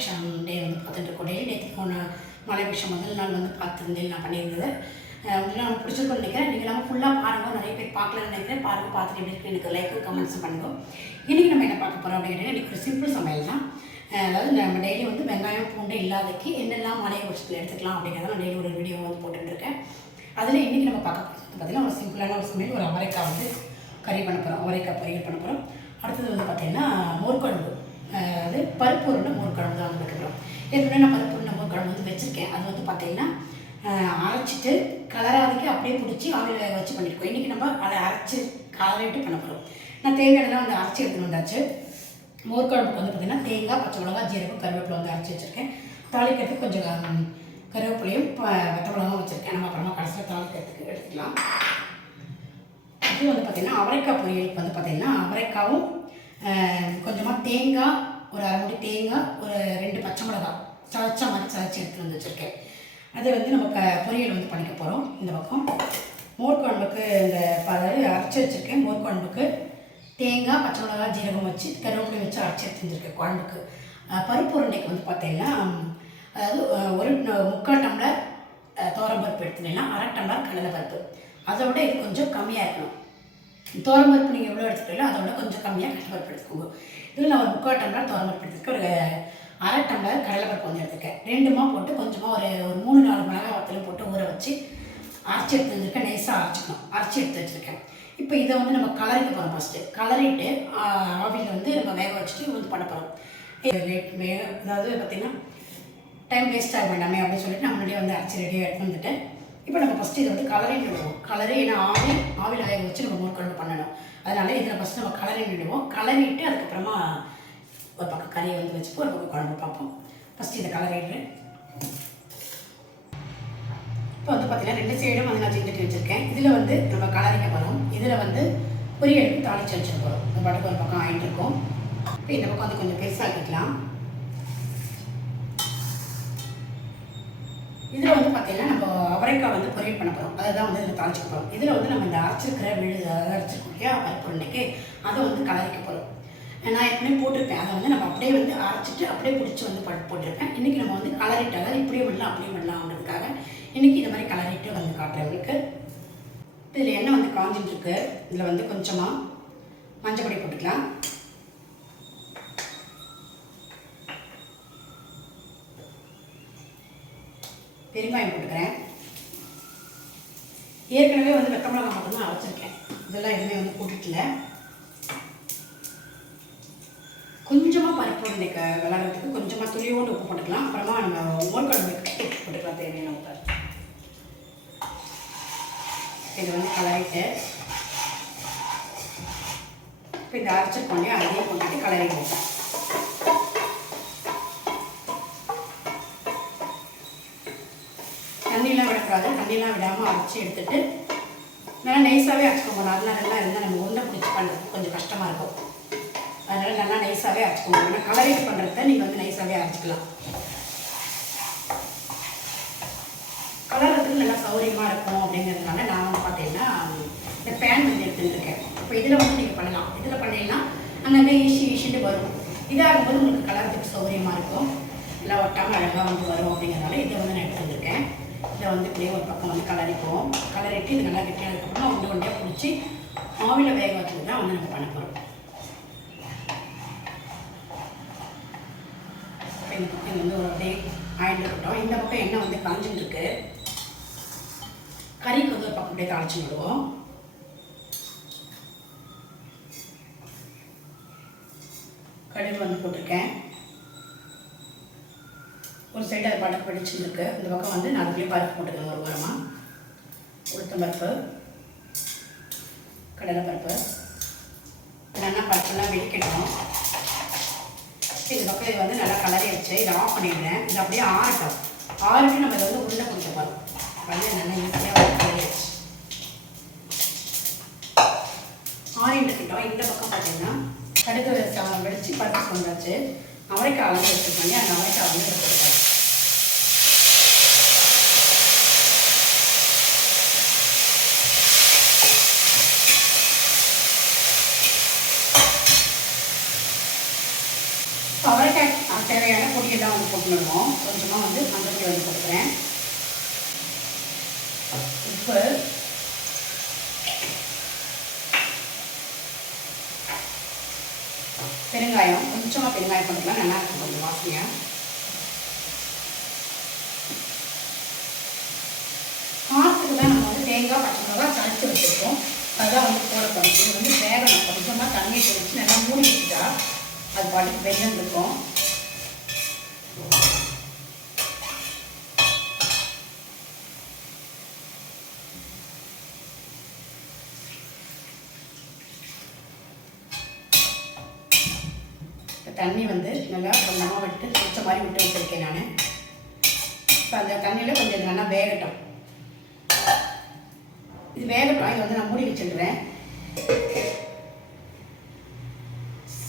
மலைவிருஷம் டே வந்து பார்த்துட்டு டெய்லி நேற்று போன மலைவிருஷம் முதல் நாள் வந்து பார்த்துருந்தேன் நான் பண்ணியிருந்தது. உங்களுக்கு நான் பிடிச்சிருக்கோன்னு நினைக்கிறேன். நீங்கள் நம்ம ஃபுல்லாக பாருங்கள், நிறைய பேர் பார்க்கலன்னு நினைக்கிறேன். பாருங்கள், பார்த்துட்டு எப்படி இருக்குது எனக்கு லைக்கும் கமெண்ட்ஸும் பண்ணுங்கள். இன்றைக்கி நம்ம என்ன பார்க்க போகிறோம் அப்படிங்கிறது இன்றைக்கி ஒரு சிம்பிள் சமையல் தான். அதாவது நம்ம டெய்லி வந்து வெங்காயம் பூண்டு இல்லாதக்கு என்னெல்லாம் மலைவிருஷத்தில் எடுத்துக்கலாம் அப்படிங்கிறத நான் டெய்லி ஒரு வீடியோ வந்து போட்டுருக்கேன். அதில் இன்றைக்கி நம்ம பார்க்க போகிறது பார்த்திங்கன்னா ஒரு சிம்பிளான ஒரு சமையல், ஒரு அவரைக்காய் வந்து கறி பண்ண போகிறோம், அவரைக்காய் பொரியல் பண்ண போகிறோம். அடுத்தது வந்து பார்த்திங்கன்னா மோர்க்குழம்பு, அது பருப்பு உருண்டை மோர்க்குழம்பு தான் வந்து வைக்க போகிறோம். ஏற்கனவே நான் பருப்பு உருண்டை மோர்க்குழம்பு வந்து வச்சுருக்கேன். அது வந்து பார்த்திங்கன்னா அரைச்சிட்டு கலராதிக்கு அப்படியே பிடிச்சி ஆவியில் வேக வச்சு பண்ணியிருக்கோம். இன்றைக்கி நம்ம அதை அரைச்சி கலரிட்டு பண்ண போகிறோம். நான் தேங்காயெல்லாம் வந்து அரைச்சி எடுத்துன்னு வந்தாச்சு. மோர்க்குழம்புக்கு வந்து பார்த்திங்கன்னா தேங்காய், பச்சை மிளகா, ஜீரகம், கருவேப்பிலை வந்து அரைச்சி வச்சுருக்கேன். தாளிக்கிறதுக்கு கொஞ்சம் கருவேப்பிலையும் வத்த மிளகாவும் வச்சுருக்கேன். நம்ம அப்புறமா கடைசியில் தாளிக்கிறதுக்கு எடுத்துக்கலாம். இது வந்து பார்த்திங்கன்னா அவரைக்காய் பொரியலுக்கு வந்து பார்த்திங்கன்னா அவரைக்காவும் கொஞ்சமாக தேங்காய், ஒரு அரை மூடி தேங்காய், ஒரு 2 பச்சை மிளகா சதைச்ச மாதிரி சதைச்சி எடுத்துகிட்டு வந்து வச்சுருக்கேன். அது வந்து நம்ம பொரியல் வந்து பண்ணிக்க போகிறோம். இந்த பக்கம் மோர்க்குழம்புக்கு இந்த அதாவது அரைச்சி வச்சுருக்கேன். மோர்க்குழம்புக்கு தேங்காய், பச்சை மிளகா, ஜீரகம் வச்சு கருவேப்பிலை வச்சு அரைச்சி எடுத்து வச்சுருக்கேன். குழம்புக்கு பருப்பு உருண்டைக்கு வந்து பார்த்திங்கன்னா அதாவது ஒரு 3/4 டம்ளர் துவரம்பருப்பு எடுத்துனீங்கன்னா 1/2 டம்ளர் கடலைப்பருப்பு. அதை விட இது கொஞ்சம் கம்மியாக இருக்கணும். துவரம்பருப்பு நீங்கள் எவ்வளோ எடுத்துக்கிட்டோ அதை விட கொஞ்சம் கம்மியாக கடலைப்பருப்பு எடுத்துக்கோங்க. இதில் நான் ஒரு 3/4 டம்ளர் துவரம்பருப்பு எடுத்துருக்கேன். ஒரு 1/2 டம்ளர் கடலைப்பருப்பு வந்து எடுத்துருக்கேன். 2மா போட்டு கொஞ்சமாக ஒரு 3-4 மிளகாய் வத்தலும் போட்டு ஊற வச்சு அரைச்சி எடுத்து வச்சுருக்கேன். நைஸாக அரைச்சிக்கணும், அரைச்சி எடுத்து வச்சுருக்கேன். இப்போ இதை வந்து நம்ம கலரிக்க போகிறோம். ஃபஸ்ட்டு கலரிட்டு ஆவியில் வந்து நம்ம வேக வச்சுட்டு வந்து பண்ண போகிறோம். அதாவது பார்த்திங்கன்னா டைம் வேஸ்ட் ஆக வேண்டாமே அப்படின்னு சொல்லிட்டு நான் முன்னாடியே வந்து அரைச்சி ரெடியாக எடுத்து வந்துட்டேன். இப்போ நம்ம ஃபஸ்ட்டு இதை வந்து கலரின்னு விடுவோம். கலரி ஏன்னா ஆவியில் வேக வச்சு நம்ம மோர்க்குழம்பு பண்ணணும். அதனால் இதில் ஃபஸ்ட்டு நம்ம கலரின்னு விடுவோம். கலரிட்டு அதுக்கப்புறமா ஒரு பக்கம் கறியை வந்து வச்சுப்போம், ஒரு பக்கம் குழம்பு பார்ப்போம். ஃபஸ்ட்டு இதை கலரிடுறேன். இப்போ வந்து பார்த்திங்கன்னா 2 சைடும் வந்து நான் செஞ்சுட்டு வச்சுருக்கேன். இதில் வந்து நம்ம கலரிக்க போகிறோம். இதில் வந்து பொரியலுக்கு தாளித்து வச்சுட்டு போகிறோம். இந்த பாட்டுக்கு ஒரு பக்கம் ஆகிட்டு இருக்கும். இப்போ இந்த பக்கம் வந்து கொஞ்சம் பெருசாக்கிக்கலாம். இதில் வந்து பார்த்திங்கன்னா நம்ம அவரைக்காய் வந்து பொரியல் பண்ண போகிறோம். அதை தான் வந்து இதில் தாளிச்சிக்க போகிறோம். இதில் வந்து நம்ம இந்த அரைச்சிருக்கிற அரைச்சிருக்கோம் இல்லையா பருப்பு உருண்டைக்கு, அதை வந்து கலரிக்க போகிறோம். நான் ஏற்கனவே போட்டிருப்பேன். அதை வந்து நம்ம அப்படியே வந்து அரைச்சிட்டு அப்படியே பிடிச்சி வந்து போட்டிருப்பேன். இன்றைக்கி நம்ம வந்து கலரிட்டு, அதாவது இப்படியே விடலாம் அப்படியே விடலாம்ன்றதுக்காக இன்றைக்கி இந்த மாதிரி கலரிட்டு வந்து காட்டுறேன் உங்களுக்கு. இதில் எண்ணெய் வந்து காஞ்சிட்டுருக்கு. இதில் வந்து கொஞ்சமாக மஞ்சள் பொடி போட்டுக்கலாம். பெருங்காயம் போட்டுக்கிறேன். ஏற்கனவே வந்து வெத்த மிளகாய் மட்டும்தான் அரைச்சிருக்கேன். இதெல்லாம் எதுவுமே வந்து போட்டுக்கல. கொஞ்சமாக பருப்பு உருண்டை விளாட்றதுக்கு கொஞ்சமாக துளியோடு உப்பு போட்டுக்கலாம். அப்புறமா நம்ம மோர்க்குழம்பு உப்பு போட்டுக்கலாம் தேவையான உப்பு. இது வந்து கலரிட்டு இப்போ இந்த அரைச்சிருக்கோம் இல்லையா அதையும் போட்டுட்டு கலரிடுவோம். தண்ணியெலாம் விடக்கூடாது. தண்ணியெலாம் விடாமல் அரைச்சி எடுத்துகிட்டு நல்லா நைஸாகவே அரைச்சிக்கோங்க. நல்லா இருந்தால் நம்ம உருண்டை பிடிச்சி பண்ணுறதுக்கு கொஞ்சம் கஷ்டமாக இருக்கும். அதனால் நல்லா நைஸாகவே அரைச்சிக்கோங்க. ஆனால் கலரிட்டு பண்ணுறத நீங்கள் வந்து நைஸாகவே அரைச்சிக்கலாம். கலர்றதுக்கு நல்லா சௌகரியமாக இருக்கும் அப்படிங்கிறதுனால நான் வந்து பார்த்தீங்கன்னா இந்த பேன் வந்து எடுத்துட்டுருக்கேன். இப்போ இதில் வந்து நீங்கள் பண்ணலாம். இதில் பண்ணிங்கன்னா அங்கங்கே ஈஸிட்டு வரும். இதாகும்போது உங்களுக்கு கலர்றதுக்கு சௌகரியமாக இருக்கும். நல்லா ஒட்டாமல் அழகாக வந்து வரும் அப்படிங்கிறதுனால இதை வந்து நான் எடுத்து வந்திருக்கேன். இதை வந்து இப்படியே ஒரு பக்கம் வந்து கலரிப்போம். கலரிட்டு இது நல்லா கெட்டியானதுக்கப்புறம் ஒன்றையாக பிடிச்சி ஆவியில் வேக வச்சுட்டு தான் வந்து நம்ம பண்ண போகிறோம். இந்த பக்கம் வந்து ஒரு அப்படியே ஆயில் இருக்கட்டும். இந்த பக்கம் எண்ணெய் வந்து காஞ்சின்னு இருக்கு. கறிக்கு வந்து ஒரு பக்கம் அப்படியே தாளிச்சு விடுவோம். கடுகு வந்து போட்டிருக்கேன். ஒரு சைடு அது பட்டை பிடிச்சிருக்கு. இந்த பக்கம் வந்து நடுவுலேயே பருப்பு போட்டுக்கோங்க. ஒரு வாரமாக உளுத்தம் பருப்பு, கடலைப்பருப்பு, நல்லா பருப்புலாம் வெடிக்கட்டும். இந்த பக்கம் இது வந்து நல்லா கலரி வச்சு இதை ஆஃப் பண்ணிடுறேன். இது அப்படியே ஆறட்டும். ஆறிட்டு நம்ம இதை வந்து உருண்டை பிடிக்க போகிறோம். வந்து நல்லா ஈஸியாக கலரி வச்சு ஆறிட்டுக்கிட்டோம். இந்த பக்கம் பார்த்தீங்கன்னா கடுகு வெடிச்சு பருப்பு கொண்டாச்சு. அவரைக்காய் வந்து எடுத்துக்கோங்க. அந்த அவரைக்காய் வந்து எடுத்துக்கிட்டோம். அவரைக்காய் தேவையான பொடி பொடியெல்லாம் வந்து போட்டுருவோம். கொஞ்சமாக வந்து மஞ்சள் வந்து போட்டுக்கிறேன். உப்பு, பெருங்காயம், கொஞ்சமாக பெருங்காயம் போட்டுக்கலாம், நல்லா இருக்கும் கொஞ்சம் வாசனையாக. காரத்துக்கு தான் நம்ம வந்து தேங்காய் பச்சை மிளகாய் சமைச்சு வச்சுருக்கோம். அதுதான் வந்து போடப்படும். இது வந்து வேகணும். கொஞ்சமாக தண்ணியை தெளித்து நல்லா மூடி வச்சுட்டா அது பாட்டுக்கு வெள்ளம் இருக்கும். தண்ணி வந்து நல்லா கொஞ்சமாக விட்டு குடிச்ச மாதிரி விட்டு வச்சுருக்கேன் நான். இப்போ அந்த தண்ணியில் கொஞ்சம் நல்லா வேகட்டும். இது வேகட்டும். இதை வந்து நான் மூடி வச்சுடுறேன்.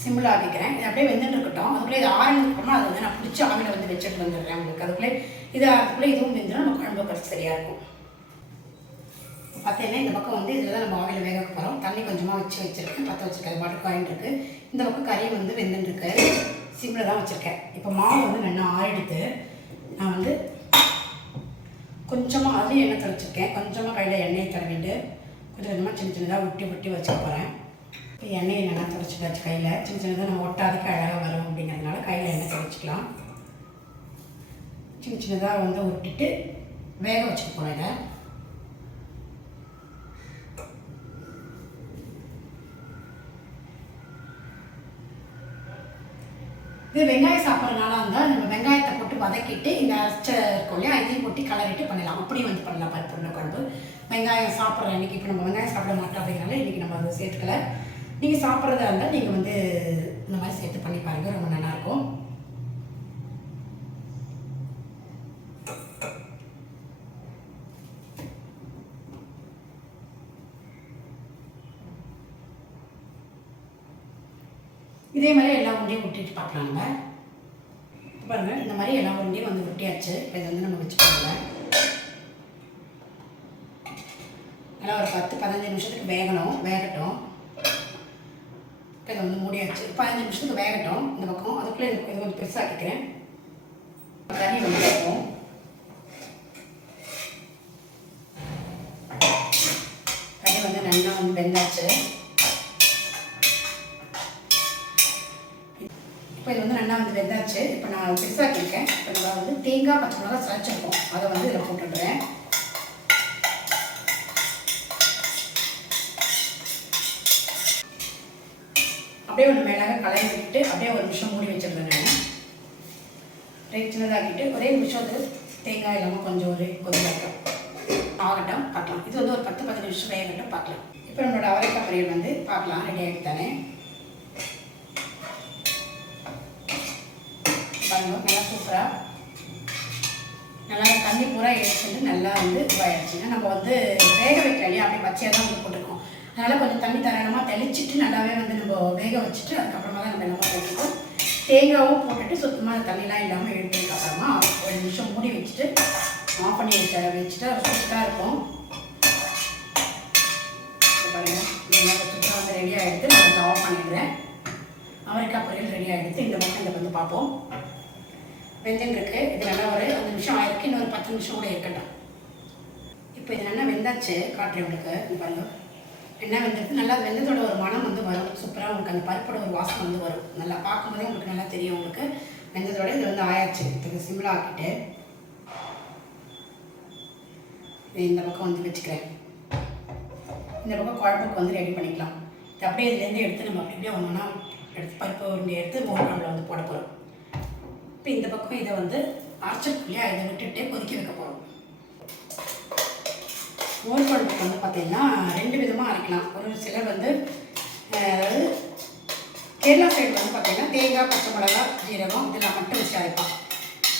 சிம்மில் ஆக்கிக்கிறேன். இது அப்படியே வெந்துட்டு இருக்கட்டும். அதுக்குள்ளே இது ஆரம்பிக்கணும். அதை வந்து நான் பிடிச்சி ஆவியில் வந்து வச்சுட்டு வந்துடுறேன் உங்களுக்கு. அதுக்குள்ளே இதுவும் வெந்துடும். நம்ம குழம்பு கடிச்சு சரியாக இருக்கும். பார்த்தீங்கன்னா இந்த பக்கம் வந்து இதில் தான் நம்ம ஆவியில் வேக போகிறோம். தண்ணி கொஞ்சமாக வச்சுருக்கேன். பற்ற வச்சுருக்கேன். பாட்டு காயின்ட்டுருக்கு. இந்த பக்கம் கறி வந்து வெந்துட்டுருக்கு. சிம்மில் தான் வச்சுருக்கேன். இப்போ மாவு வந்து நல்லா ஆறிடுத்து. நான் வந்து கொஞ்சமாக அதுலேயும் எண்ணெய் தெளிச்சிருக்கேன். கொஞ்சமாக கையில் எண்ணெயை தடவிட்டு கொஞ்சம் கொஞ்சமாக சின்ன சின்னதாக ஒட்டி வச்சுக்க போகிறேன். இப்போ எண்ணெயை நல்லா தெளிச்சிக்காச்சு கையில். சின்ன சின்னதாக நம்ம ஒட்டாதுக்கு அழகாக வரும் அப்படிங்கிறதுனால கையில் எண்ணெய் தெளிச்சிக்கலாம். சின்ன சின்னதாக வந்து ஒட்டிட்டு வேக வச்சுக்க போகிறேன். இதை இது வெங்காயம் சாப்பிட்றதுனால இருந்தால் நம்ம வெங்காயத்தை போட்டு வதக்கிட்டு இந்த அரைச்ச இருக்கும் இல்லையா இதையும் போட்டு கலரிட்டு பண்ணலாம். அப்படியும் வந்து பண்ணலாம் பருப்பு உருண்டை குழம்பு. வெங்காயம் சாப்பிட்ற அன்றைக்கி இப்போ நம்ம வெங்காயம் சாப்பிட மாட்டோம் அப்படிங்கிறனால இன்றைக்கி நம்ம அதை சேர்த்துக்கல. நீங்கள் சாப்பிட்றதா இருந்தால் நீங்கள் வந்து இந்த மாதிரி சேர்த்து பண்ணி பாருங்கள். ரொம்ப நல்லாயிருக்கும். இதே மாதிரி எல்லா உருண்டையும் விட்டுட்டு பார்க்கலாம். நம்ம பாருங்கள் இந்த மாதிரி எல்லா உருண்டையும் வந்து விட்டியாச்சு. இப்போ இதை வந்து நம்ம வச்சுக்கோங்க. நல்லா ஒரு 10-15 நிமிஷத்துக்கு வேகட்டும். இதை வந்து மூடியாச்சு. 15 நிமிஷத்துக்கு வேகட்டும் இந்த பக்கம். அதுக்குள்ளே இது கொஞ்சம் பெருசாக்கிக்கிறேன். கறி வந்து வைப்போம். கறி வந்து நல்லா வந்து வெந்தாச்சு. இப்போ இது வந்து நல்லா வந்து வெந்தாச்சு. இப்போ நான் பெருசாக்கியிருக்கேன். இப்போ நம்ம வந்து தேங்காய் பச்சை மிளகாய் சமைச்சிருக்கோம். அதை வந்து இதில் போட்டுடுறேன். அப்படியே ஒன்று மேலாக கலரி விட்டு அப்படியே ஒரு நிமிஷம் மூடி வச்சிருந்தேன். நான் சின்னதாக்கிட்டு ஒரே நிமிஷம் அது தேங்காய் இல்லாமல் கொஞ்சம் கொதிக்கட்டும் ஆகட்டும் பார்க்கலாம். இது வந்து ஒரு 10-15 நிமிஷம் வேகட்டும் பார்க்கலாம். இப்போ நம்மளோட அவரைக்காய் பொரியல் வந்து பார்க்கலாம். ரெடி ஆகிட்டு தானே பாருங்க. நல்லா சூப்பராக நல்லா தண்ணி பூரா எடுத்துட்டு நல்லா வந்து இதுவாகிடுச்சுன்னா நம்ம வந்து வேக வைக்க இல்லையா அப்படியே பச்சையாக தான் வந்து போட்டிருக்கோம். அதனால் கொஞ்சம் தண்ணி தாராளமாக தெளிச்சிட்டு நல்லாவே வந்து நம்ம வேக வச்சுட்டு அதுக்கப்புறமா தான் நம்ம எல்லாமே போட்டுருக்கோம். தேங்காவும் போட்டுட்டு சுத்தமாக தண்ணிலாம் இல்லாமல் எடுத்ததுக்கு அப்புறமா ஒரு நிமிஷம் மூடி வச்சுட்டு ஆஃப் பண்ணி வச்சுட்டு சூப்பராக இருக்கும். பாருங்கள் சுத்தமாக வந்து ரெடி ஆகிடுது. நான் வந்து ஆஃப் பண்ணிடுறேன். அவரைக்காய் பொரியல் ரெடி ஆகிடுது. இந்த பக்கம் இதை வந்து பார்ப்போம். வெந்துருக்கு. இது நல்லா ஒரு 5 நிமிஷம் ஆயிருக்கு. இன்னொரு 10 நிமிஷம் கூட இருக்கட்டும். இப்போ இது நல்லா வெந்தாச்சு. காட்டுறேன் உங்களுக்கு. பாருங்கள் என்ன வெந்திருக்கு. நல்லா வெந்ததோட ஒரு மனம் வந்து வரும். சூப்பராக உங்களுக்கு அந்த பருப்போட ஒரு வாசனை வந்து வரும். நல்லா பார்க்கும்போதே உங்களுக்கு நல்லா தெரியும். உங்களுக்கு வெந்ததோட இது வந்து ஆயாச்சு. இப்போ சிம்பிளாக ஆக்கிட்டு இந்த பக்கம் வந்து வச்சுக்கிறேன். இந்த பக்கம் குழம்புக்கு வந்து ரெடி பண்ணிக்கலாம். இது அப்படியே இதுலேருந்து எடுத்து நம்ம அப்படியே ஒன்றா எடுத்து பருப்பு உருண்டை எடுத்து மோர் குழம்புல வந்து போட போகிறோம். இப்போ இந்த பக்கம் இதை வந்து அரைச்சிருக்குள்ளே இதை விட்டுட்டு கொதிக்க வைக்க போகிறோம். மோர் குழம்புக்கு வந்து பார்த்திங்கன்னா 2 விதமாக அரைக்கலாம். ஒரு சிலர் வந்து அதாவது கேரளா சைடு வந்து பார்த்திங்கன்னா தேங்காய் பச்சை மிளகா ஜீரகம் இதெல்லாம் மட்டும் வச்சு அரைப்பான்.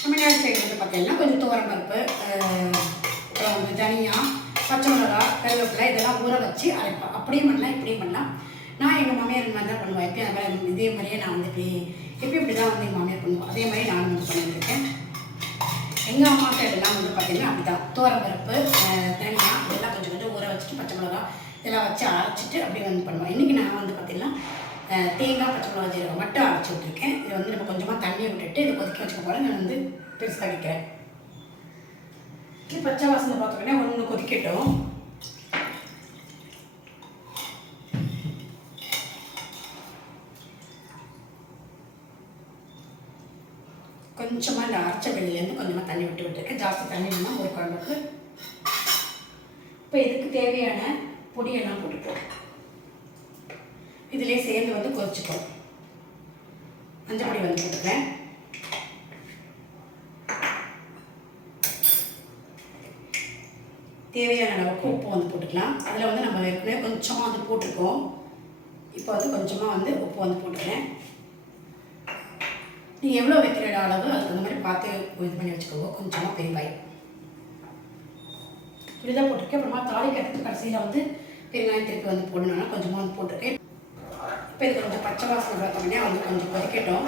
தமிழ்நாடு சைடு வந்து பார்த்திங்கன்னா கொஞ்சம் துவரம்பருப்பு அப்புறம் வந்து தனியா பச்சை மிளகா கருவேப்பிலை இதெல்லாம் ஊற வச்சு அரைப்பேன். அப்படியும் பண்ணலாம் இப்படியும் பண்ணலாம். நான் எங்கள் மாமியார் மாதிரி தான் பண்ணுவேன். எப்பயும் அந்த மாதிரி இதே மாதிரியே நான் வந்து இப்படி தான் வந்து எங்கள் மாமியார் பண்ணுவோம். அதே மாதிரி நான் வந்து பண்ணியிருக்கேன். எங்கள் அம்மா சைடெல்லாம் வந்து பார்த்திங்கன்னா அப்படி தான் துவரம்பருப்பு தனியா இதெல்லாம் கொஞ்சம் ஊற வச்சுட்டு பச்சை மிளகா இதெல்லாம் வச்சு அரைச்சிட்டு அப்படியே வந்து பண்ணுவேன். இன்றைக்கி நான் வந்து பார்த்திங்கன்னா தேங்காய் பச்சை மிளகா ஜீரகம் மட்டும் அரைச்சி விட்டுருக்கேன். இது வந்து நம்ம கொஞ்சமாக தண்ணியை விட்டுட்டு இதை கொதிக்க வச்சுக்க போகிறேன். நான் வந்து பெருசாக வைக்கிறேன். பச்சை வாசனை பார்த்தோன்னே ஒன்று கொதிக்கட்டும். கொஞ்சமாக இந்த அரைச்ச வெள்ளிலேருந்து கொஞ்சமாக தண்ணி விட்டுருக்கேன். ஜாஸ்தி தண்ணி வேணால் ஒரு குழம்புக்கு. இப்போ இதுக்கு தேவையான பொடியெல்லாம் போட்டுப்போம். இதிலே சேர்ந்து வந்து கொதிச்சுப்போம். மஞ்சள் பொடி வந்து போட்டுக்கிறேன். தேவையான அளவுக்கு உப்பு வந்து போட்டுக்கலாம். அதில் வந்து நம்ம ஏற்கனவே கொஞ்சமாக வந்து போட்டிருக்கோம். இப்போ வந்து கொஞ்சமாக வந்து உப்பு வந்து போட்டுக்கிறேன். நீங்கள் எவ்வளோ வைக்கிற அளவு அதுக்கு அந்த மாதிரி பார்த்து இது பண்ணி வச்சுக்கோங்க. கொஞ்சமாக பெருங்காயம் இப்படிதான் போட்டிருக்கேன். அப்புறமா தாளிக்கிறதுக்கு கடைசியில் வந்து பெருங்காயத்திற்கு வந்து போடணும்னா கொஞ்சமாக வந்து போட்டிருக்கேன். இப்போ இது கொஞ்சம் பச்சை வாசனை பார்த்தோம்னா வந்து கொஞ்சம் கொதிக்கட்டும்.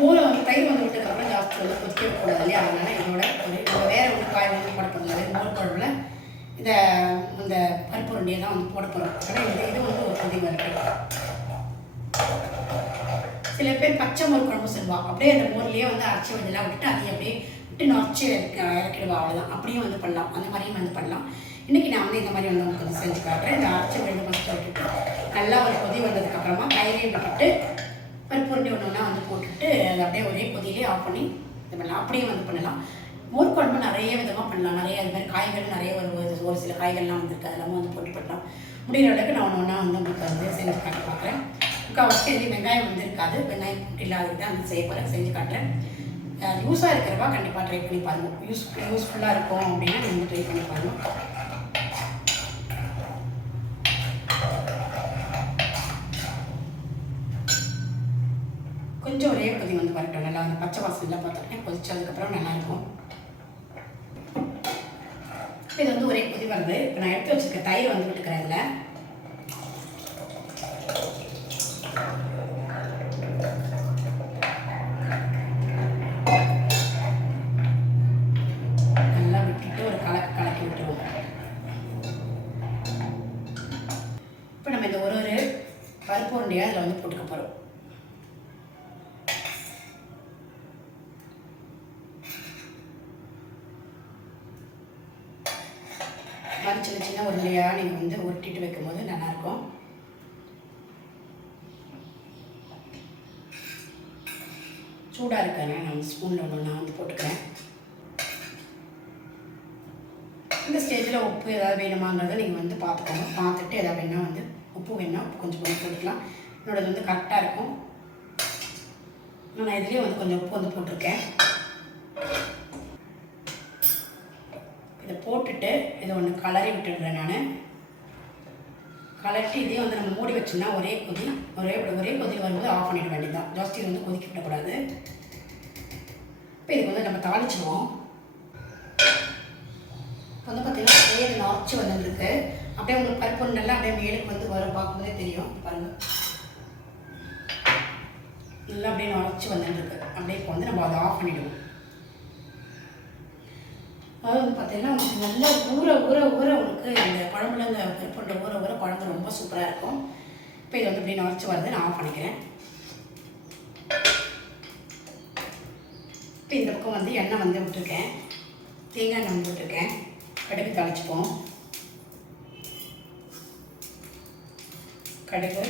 மோரை வந்து தயிர் வந்து விட்டதுக்கப்புறம் ஜாஸ்தி வந்து கொதிக்க வைக்கக்கூடாது இல்லையா? அதனால் இதோட வேறு ஒன்று காய் வந்து போட போகிறது மோர் குழம்புல இந்த பருப்பு உருண்டையை தான் வந்து போட போகிறோம். ஆனால் இது வந்து ஒரு கொதி வரட்டும். சில பேர் பச்சை மோர் குழம்பு சொல்லுவாள். அப்படியே அந்த மோர்லேயே வந்து அரைச்சி வந்தெல்லாம் விட்டுட்டு அதையும் அப்படியே விட்டு நொச்சி இறக்கிடுவா. அவ்வளோதான். அப்படியும் வந்து பண்ணலாம். அந்த மாதிரியும் வந்து பண்ணலாம். இன்றைக்கி நான் வந்து இந்த மாதிரி வந்து உங்களுக்கு வந்து செஞ்சு காட்டுறேன். இந்த அரைச்சி வெள்ளை ஃபஸ்ட்டு விட்டுட்டு நல்லா ஒரு கொதி வந்ததுக்கப்புறமா தயிரையும் விட்டுட்டு பருப்பு உருண்டை ஒன்றுனா வந்து போட்டுட்டு அதை அப்படியே ஒரே கொதியிலே ஆஃப் பண்ணி இது பண்ணலாம். அப்படியே வந்து பண்ணலாம். மோர் குழம்பு நிறைய விதமாக பண்ணலாம். நிறைய அது மாதிரி காய்கள் நிறைய ஒரு சில காய்கள்லாம் வந்துருக்கு. அதெல்லாம் வந்து போட்டு பண்ணலாம். முடிகிற அளவுக்கு நான் ஒன்றா வந்து உங்களுக்கு வந்து செஞ்சு காட்ட பார்க்குறேன். முக்கால்வாசி எதுவும் வெங்காயம் வந்து இருக்காது. வெங்காயம் இல்லாதது தான் வந்து செய்ய போகிறேன். செஞ்சு காட்டுறேன். யூஸாக இருக்கிறவா கண்டிப்பாக ட்ரை பண்ணி பாருங்கள். யூஸ்ஃபுல்லாக இருக்கும் அப்படின்னா நீங்கள் ட்ரை பண்ணி பாருங்கள். கொஞ்சம் ஒரே கொதி வந்து வரட்டும். நல்லா அந்த பச்சை வாசனைலாம் பார்த்தோன்னே கொதிச்சதுக்கப்புறம் நல்லாயிருக்கும். இது வந்து ஒரே கொதி வருது. இப்போ நான் எடுத்து வச்சுருக்க தயிர் வந்து விட்டுக்கிறேன். இதில் நல்லா விட்டுட்டு ஒரு கலக்கி விட்டுருவோம். இப்போ நம்ம இந்த ஒரு பருப்பு உருண்டையாக அதில் வந்து போட்டுக்க போகிறோம். சின்ன சின்ன உருண்டையாக நீங்கள் வந்து உருட்டிட்டு வைக்கும்போது நல்லாயிருக்கும். சூடாக இருக்காங்க. நான் வந்து ஸ்பூனில் ஒன்று நான் வந்து போட்டுக்கிறேன். இந்த ஸ்டேஜில் உப்பு ஏதாவது வேணுமாங்கிறத நீங்கள் வந்து பார்த்துக்கோங்க. பார்த்துட்டு எதாவது வேணால் வந்து உப்பு வேணால் உப்பு கொஞ்சம் போட்டுக்கலாம். என்னோடது வந்து கரெக்டாக இருக்கும். நான் இதுலேயே வந்து கொஞ்சம் உப்பு வந்து போட்டிருக்கேன். இதை போட்டுட்டு இதை ஒன்று கலரி விட்டுடுறேன். நான் கலட்டி இதையும் வந்து நம்ம மூடி வச்சோம்னா ஒரே கொதி வரும்போது ஆஃப் பண்ணிட வேண்டியதுதான். ஜாஸ்தி வந்து கொதிக்க விடக்கூடாது. இப்போ இதுக்கு வந்து நம்ம தாளிச்சிடுவோம். இப்போ வந்து பார்த்தீங்கன்னா அப்படியே நாச்சு வந்துருக்கு. அப்படியே உங்களுக்கு பருப்பு நல்லா அப்படியே மேலுக்கு வந்து வரும். பார்க்கும்போதே தெரியும். பாருங்கள், நல்லா அப்படியே நாச்சு வந்துருக்கு. அப்படியே இப்போ வந்து நம்ம அதை ஆஃப் பண்ணிவிடுவோம். அதாவது வந்து பார்த்தீங்கன்னா உங்களுக்கு நல்லா ஊற உங்களுக்கு அந்த குழம்புல இந்த பருப்புண்ட ஊற குழம்பு ரொம்ப சூப்பராக இருக்கும். இப்போ இது வந்து இப்படி நுரைச்சி வருது. நான் ஆஃப் பண்ணிக்கிறேன். இப்போ இந்த பக்கம் வந்து எண்ணெய் வந்து விட்டுருக்கேன். தேங்காய் எண்ணெய் வந்து விட்டுருக்கேன். கடுகு தாளிச்சுப்போம். கடுகு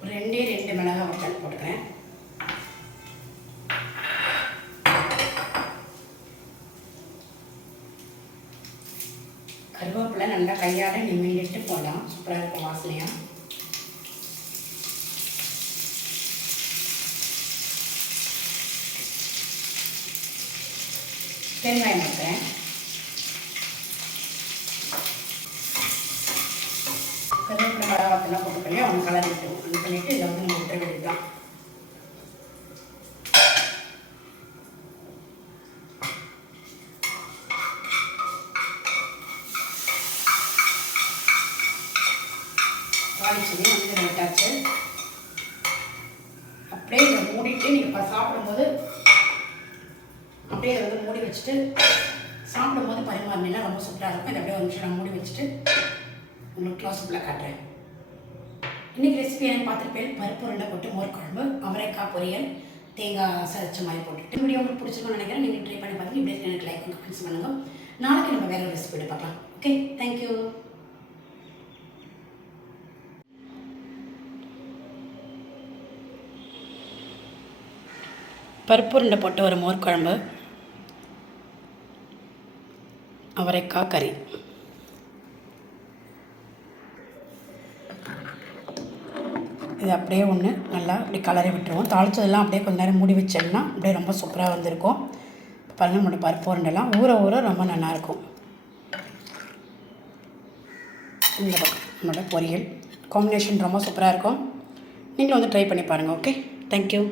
ஒரு 2 மிளகாய் வத்தல் போட்டுக்கிறேன். கருவேப்பிலை நல்லா கையால் நிமிட்டு போடலாம். சூப்பராக இருக்கும் வாசனையாக. பெருங்காயம் வைக்கிறேன். கருவேப்பிலை மிளகாத்தெல்லாம் போட்டுக்கலையே அவங்க கலர் விட்டுரும். அது பண்ணிவிட்டு இதை வந்து நம்ம விட்டுற வேண்டியதுதான். தாளிச்சதையும் வந்து இதை விட்டாச்சு. அப்படியே இதை மூடிட்டு நீங்கள் இப்போ சாப்பிடும்போது அப்படியே இதை வந்து மூடி வச்சுட்டு சாப்பிடும்போது பரிமாறினா ரொம்ப சூப்பராக இருக்கும். இதை அப்படியே ஒரு நிமிஷம் நான் மூடி வச்சுட்டு உங்களுக்கு க்ளோஸ்அப்பில் காட்டுறேன். இன்றைக்கி ரெசிபி என்னென்னு பார்த்துருப்பேன். பருப்பு உருண்டை போட்டு மோர் குழம்பு, அவரைக்காய் பொரியல், தேங்காய் சரைச்ச மாதிரி போட்டுட்டு வீடியோ உங்களுக்கு பிடிச்சிருக்கும்னு நினைக்கிறேன். நீங்கள் ட்ரை பண்ணி பார்த்துட்டு இப்படி எனக்கு லைக் கமெண்ட்ஸ் பண்ணுங்கள். நாளைக்கு நம்ம வேறு ஒரு ரெசிபி பார்க்கலாம். Okay, thank you. பருப்பு உருண்டை போட்டு ஒரு மோர் குழம்பு, அவரைக்காய் கறி. இது அப்படியே ஒன்று நல்லா அப்படி கலரி விட்டுருவோம். தாளிச்சதெல்லாம் அப்படியே கொஞ்ச நேரம் மூடி வச்சோம்னா அப்படியே ரொம்ப சூப்பராக வந்திருக்கும். பாருங்கள், நம்மளோட பருப்பு உருண்டைலாம் ஊற ரொம்ப நல்லாயிருக்கும். இந்த பக்கம் நம்மளோட பொரியல் காம்பினேஷன் ரொம்ப சூப்பராக இருக்கும். நீங்களும் வந்து ட்ரை பண்ணி பாருங்கள். Okay, thank you.